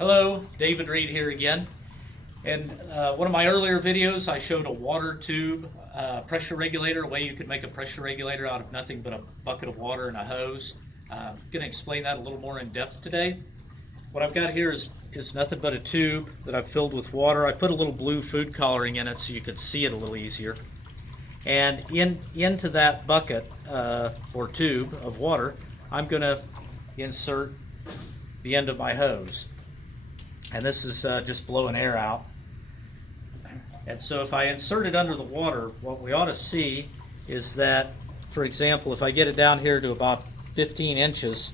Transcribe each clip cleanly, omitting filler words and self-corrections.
Hello, David Reed here again. In one of my earlier videos, I showed a water tube pressure regulator, a way you could make a pressure regulator out of nothing but a bucket of water and a hose. I'm going to explain that a little more in depth today. What I've got here is nothing but a tube that I've filled with water. I put a little blue food coloring in it so you could see it a little easier. And into that bucket or tube of water, I'm going to insert the end of my hose. And this is just blowing air out. And so if I insert it under the water, what we ought to see is that, for example, if I get it down here to about 15 inches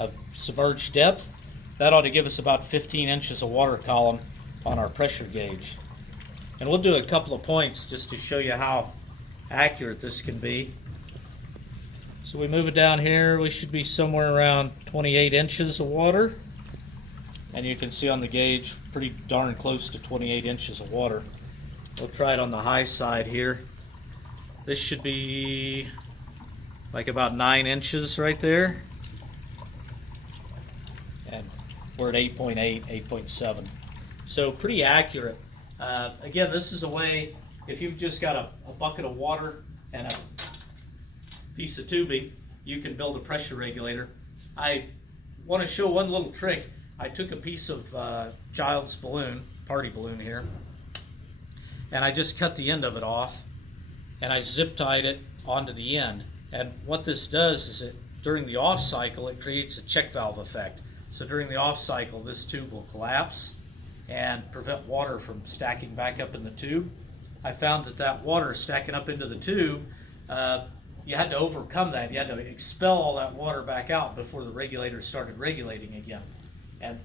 of submerged depth, that ought to give us about 15 inches of water column on our pressure gauge. And we'll do a couple of points just to show you how accurate this can be. So we move it down here, we should be somewhere around 28 inches of water. And you can see on the gauge pretty darn close to 28 inches of water. We'll try it on the high side here. This should be like about 9 inches right there. And we're at 8.8, 8.7. So pretty accurate. Again, this is a way, if you've just got a bucket of water and a piece of tubing, you can build a pressure regulator. I want to show one little trick. I took a piece of child's balloon, party balloon here, and I just cut the end of it off, and I zip tied it onto the end. And what this does is that during the off cycle, it creates a check valve effect. So during the off cycle, this tube will collapse and prevent water from stacking back up in the tube. I found that water stacking up into the tube, you had to overcome that. You had to expel all that water back out before the regulator started regulating again. And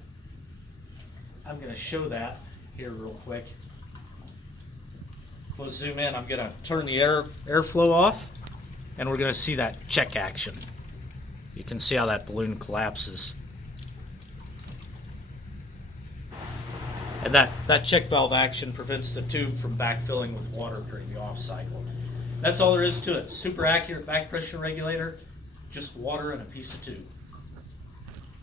I'm going to show that here real quick. We'll zoom in. I'm going to turn the airflow off, and we're going to see that check action. You can see how that balloon collapses. And that check valve action prevents the tube from backfilling with water during the off cycle. That's all there is to it. Super accurate back pressure regulator, just water and a piece of tube.